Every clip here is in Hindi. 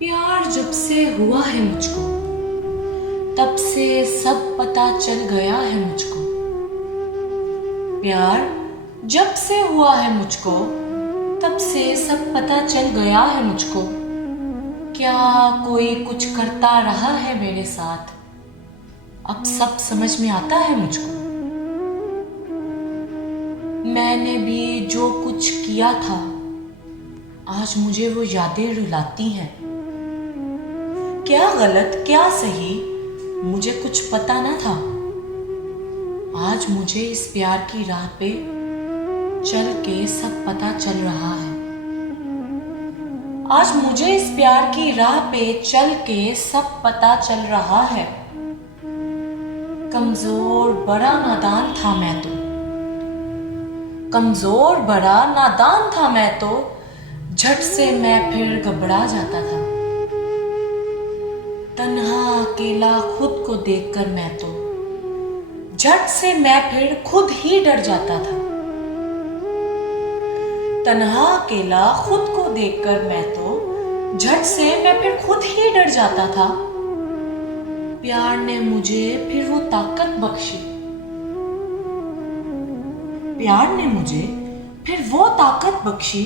प्यार जब से हुआ है मुझको, तब से सब पता चल गया है मुझको। प्यार जब से हुआ है मुझको, तब से सब पता चल गया है मुझको। क्या कोई कुछ करता रहा है मेरे साथ, अब सब समझ में आता है मुझको। मैंने भी जो कुछ किया था, आज मुझे वो यादें रुलाती हैं। क्या गलत क्या सही मुझे कुछ पता न था, आज मुझे इस प्यार की राह पे चल के सब पता चल रहा है। आज मुझे इस प्यार की राह पे चल के सब पता चल रहा है। कमजोर बड़ा नादान था मैं तो, कमजोर बड़ा नादान था मैं तो, झट से मैं फिर घबरा जाता था। तन्हा अकेला खुद को देखकर मैं तो, झट से मैं फिर खुद ही डर जाता था। तन्हा अकेला खुद को देखकर मैं तो, झट से मैं फिर खुद ही डर जाता था। प्यार ने मुझे फिर वो ताकत बख्शी, प्यार ने मुझे फिर वो ताकत बख्शी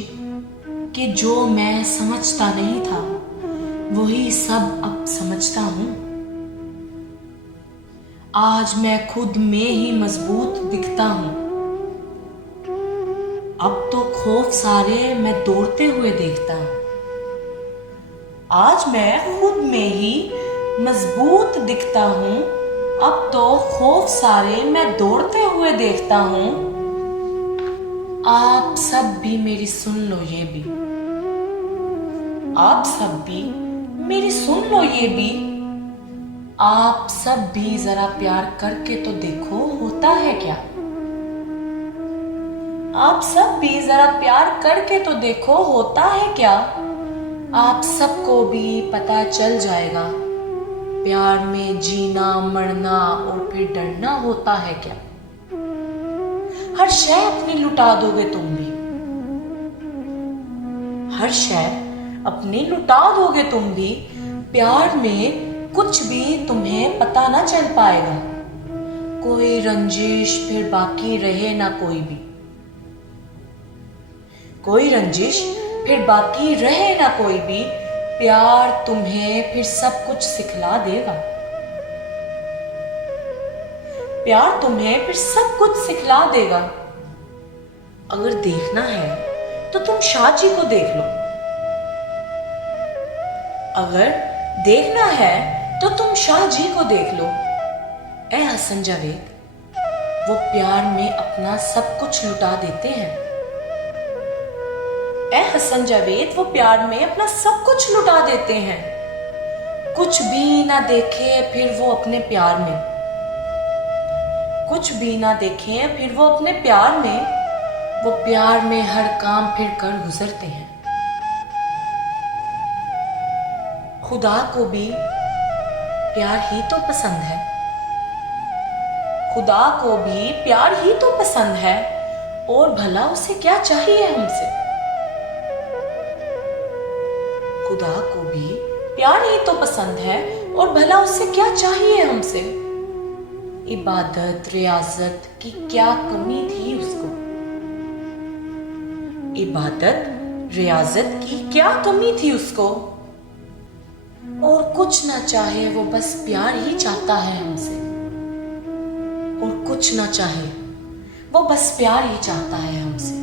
कि जो मैं समझता नहीं था, वही सब अब समझता हूं। आज मैं खुद में ही मजबूत दिखता हूं, अब तो खौफ सारे मैं दौड़ते हुए देखता हूं। आज मैं खुद में ही मजबूत दिखता हूं, अब तो खौफ सारे मैं दौड़ते हुए देखता हूं। आप सब भी मेरी सुन लो ये भी, आप सब भी मेरी सुन लो ये भी। आप सब भी जरा प्यार करके तो देखो होता है क्या। आप सब भी जरा प्यार करके तो देखो होता है क्या। आप सबको भी पता चल जाएगा, प्यार में जीना मरना और फिर डरना होता है क्या। हर शय अपनी लुटा दोगे तुम भी, हर शय अपनी लुटा दोगे तुम भी। प्यार में कुछ भी तुम्हें पता ना चल पाएगा, कोई रंजिश फिर बाकी रहे ना कोई भी, कोई रंजिश फिर बाकी रहे ना कोई भी। प्यार तुम्हें फिर सब कुछ सिखला देगा, प्यार तुम्हें फिर सब कुछ सिखला देगा। अगर देखना है तो तुम शाह जी को देख लो, अगर देखना है तो तुम शाह जी को देख लो। ए हसन जावेद, वो प्यार में अपना सब कुछ लुटा देते हैं। ए हसन जावेद, वो प्यार में अपना सब कुछ लुटा देते हैं। कुछ भी ना देखे फिर वो अपने प्यार में, कुछ भी ना देखे फिर वो अपने प्यार में, वो प्यार में हर काम फिर कर गुजरते हैं। खुदा को भी प्यार ही तो पसंद है, खुदा को भी प्यार ही तो पसंद है, और भला उसे क्या चाहिए हमसे। खुदा को भी प्यार ही तो पसंद है, और भला उसे क्या चाहिए हमसे। इबादत रियाजत की क्या कमी थी उसको, इबादत रियाजत की क्या कमी थी उसको। और कुछ ना चाहे वो बस प्यार ही चाहता है हमसे, और कुछ ना चाहे वो बस प्यार ही चाहता है हमसे।